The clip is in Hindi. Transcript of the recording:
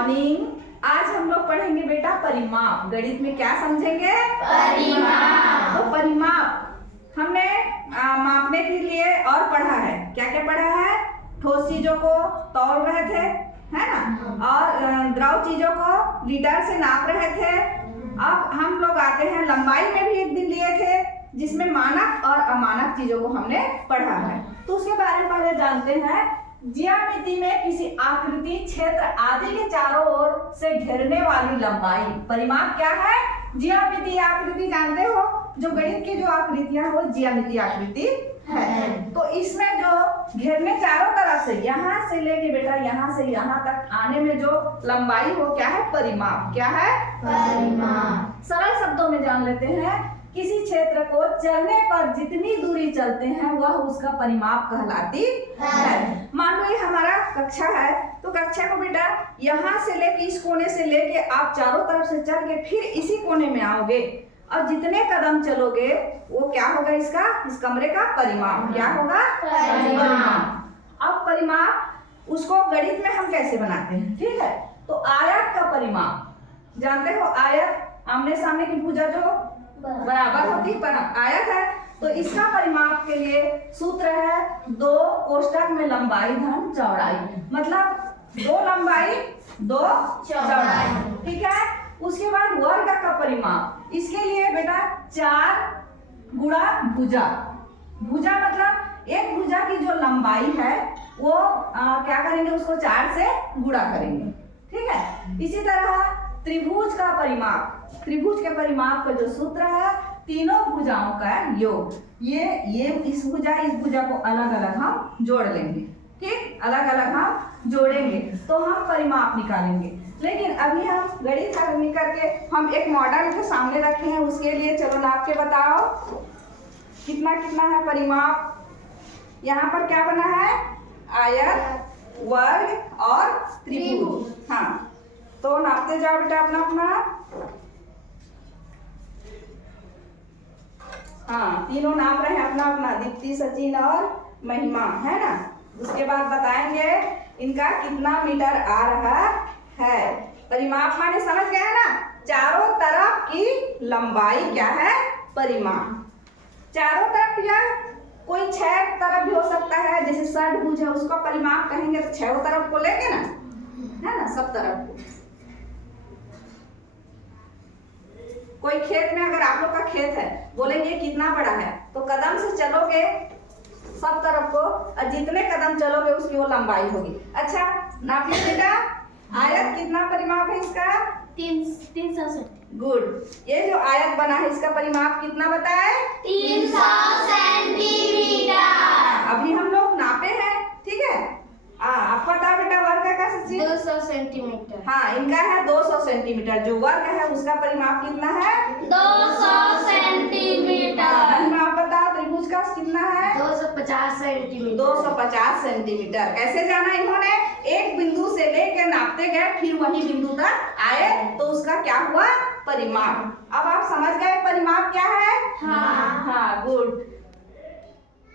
मॉर्निंग। आज हम लोग पढ़ेंगे बेटा परिमाप। गणित में क्या समझेंगे? परिमाप। तो परिमाप हमने मापने के लिए और पढ़ा है। क्या क्या पढ़ा है? ठोस चीजों को तौल रहे थे, है ना, और द्रव चीजों को लीटर से नाप रहे थे। अब हम लोग आते हैं लंबाई में भी एक दिन लिए थे, जिसमें मानक और अमानक चीजों को हमने पढ़ा है। तो उसके बारे में पहले जानते हैं। ज्यामिति में किसी आकृति, क्षेत्र आदि के चारों ओर से घेरने वाली लंबाई परिमाप क्या है? ज्यामिति आकृति जानते हो, जो गणित की जो आकृतियां वो ज्यामिति आकृति है। तो इसमें जो घेरने चारों तरफ से, यहाँ से लेके बेटा यहाँ से यहाँ तक आने में जो लंबाई हो क्या है? परिमाप। क्या है? परिमाप। सरल शब्दों में जान लेते हैं। किसी क्षेत्र को चलने पर जितनी दूरी चलते हैं वह उसका परिमाप कहलाती है। मान लो ये हमारा कक्षा है, तो कक्षा को बेटा यहाँ से लेके इस कोने से लेके आप चारों तरफ से चल के फिर इसी कोने में आओगे, और जितने कदम चलोगे वो क्या होगा? इसका, इस कमरे का परिमाप। क्या होगा? परिमाप। अब परिमाप उसको गणित में हम कैसे बनाते हैं, ठीक है? तो आयत का परिमाप जानते हो। आयत आमने सामने की भुजा जो बराबर होती पर आयत है, तो इसका परिमाप के लिए सूत्र है 2 कोष्ठक में लंबाई धन चौड़ाई। मतलब 2 लंबाई 2 चौड़ाई, ठीक है। उसके बाद वर्ग का परिमाप, इसके लिए बेटा 4 गुणा भुजा। भुजा मतलब एक भुजा की जो लंबाई है वो क्या करेंगे? उसको 4 से गुणा करेंगे, ठीक है। इसी तरह त्रिभुज का परिमाप, त्रिभुज के परिमाप का जो सूत्र है तीनों भुजाओं का योग। ये इस भुजा को अलग अलग हम जोड़ लेंगे, ठीक, अलग अलग हम जोड़ेंगे तो हम परिमाप निकालेंगे। लेकिन अभी हम गणित हल करके हम एक मॉडल जो सामने रखे हैं उसके लिए चलो नाप के बताओ कितना कितना है परिमाप। यहाँ पर क्या बना है? आयत, वर्ग और त्रिभुज। हाँ, तो नापते जाओ बेटा अपना अपना। हाँ, तीनों नाप रहे हैं अपना अपना, दीप्ति, सचिन और महिमा, है ना। उसके बाद बताएंगे इनका कितना मीटर आ रहा है। परिमाप माने समझ गए ना, चारों तरफ की लंबाई क्या है? परिमाप। चारों तरफ या कोई 6 तरफ भी हो सकता है, जैसे षटभुज है उसका परिमाप कहेंगे तो 6 तरफ को लेंगे ना, है ना, सब तरफ को। कोई खेत में अगर आप लोग का खेत है, बोलेंगे कितना बड़ा है, तो कदम से चलोगे सब तरफ को, और जितने कदम चलोगे उसकी वो लंबाई होगी। अच्छा नापिए बेटा, आयत कितना परिमाप है इसका? 300 गुड। ये जो आयत बना है इसका परिमाप कितना बताए? 300 सेंटीमीटर। अभी हम लोग नापे हैं, ठीक है। आपको पता बेटा वर्ग का सचिन? 200 सेंटीमीटर। हाँ, इनका है 200 सेंटीमीटर। जो वर्ग है उसका परिमाप कितना है? 200 सेंटीमीटर। आप बताओ त्रिभुज का कितना है? 250 सेंटीमीटर। 250 सेंटीमीटर। कैसे जाना इन्होंने? एक बिंदु से लेकर नापते गए, फिर वही बिंदु तक आए, तो उसका क्या हुआ? परिमाप। अब आप समझ गए परिमाप क्या है? हाँ। हाँ, गुड।